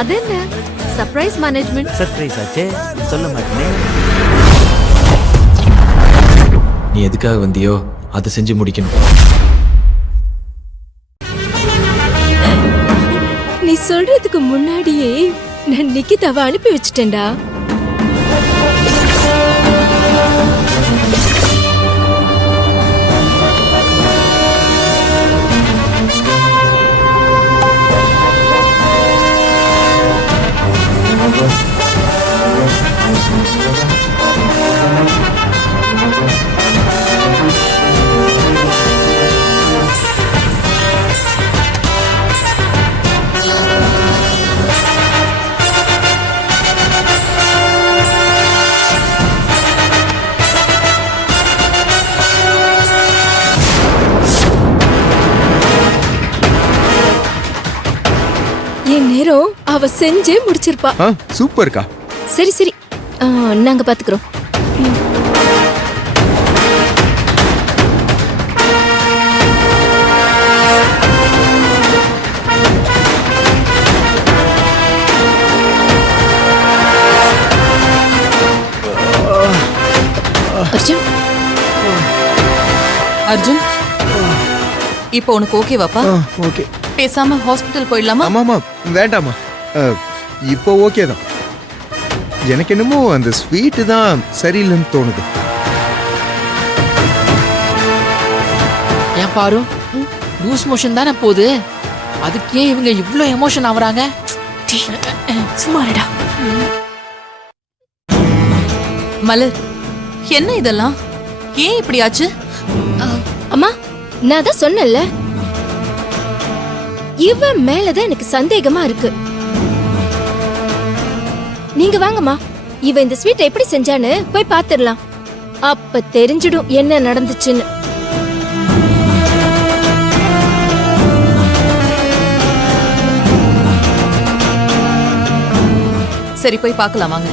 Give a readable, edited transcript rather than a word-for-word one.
அது என்ன surprise management? Surprise ஆச்சே, சொல்ல மாட்டேனே. நீ எதுக்காக வந்தியோ அதை செஞ்சு முடிக்கணும். நீ சொல்றதுக்கு முன்னாடியே நான் நிக்கிதாவை அனுப்பி வச்சிட்டேன்டா. என் நேரம் அவ செஞ்சே முடிச்சிருப்பா. சூப்பர்க்கா. சரி சரி, நாங்க பாத்துக்கிறோம். அர்ஜுன், அர்ஜுன், இப்போ உனக்கு ஓகேவாப்பா? ஓகே. பேசாம ஹாஸ்பிட்டல் போயிடலாமா? ஆமாமா, வேண்டாமா. இப்போ ஓகே தான். எனக்கு என்னமோ அந்த ஸ்வீட்டு தான் சரியில்லைன்னு தோணுது. ஏன் பாரு, லூஸ் மோஷன் தானே போகுது, அதுக்கே இவங்க இவ்ளோ எமோஷன் ஆகுறாங்க. சும்மாடா. மலர், என்ன இதெல்லாம்? ஏன் இப்படி ஆச்சு? அம்மா, நான் தான் சொன்னேன்ல, இவன் மேலதான் எனக்கு சந்தேகமா இருக்கு. நீங்க வாங்கம்மா, இவ இந்த ஸ்வீட் எப்படி செஞ்சான்னு போய் பாத்துடலாம். அப்ப தெரிஞ்சிடும் என்ன நடந்துச்சுன்னு. சரி, போய் பார்க்கலாம் வாங்க.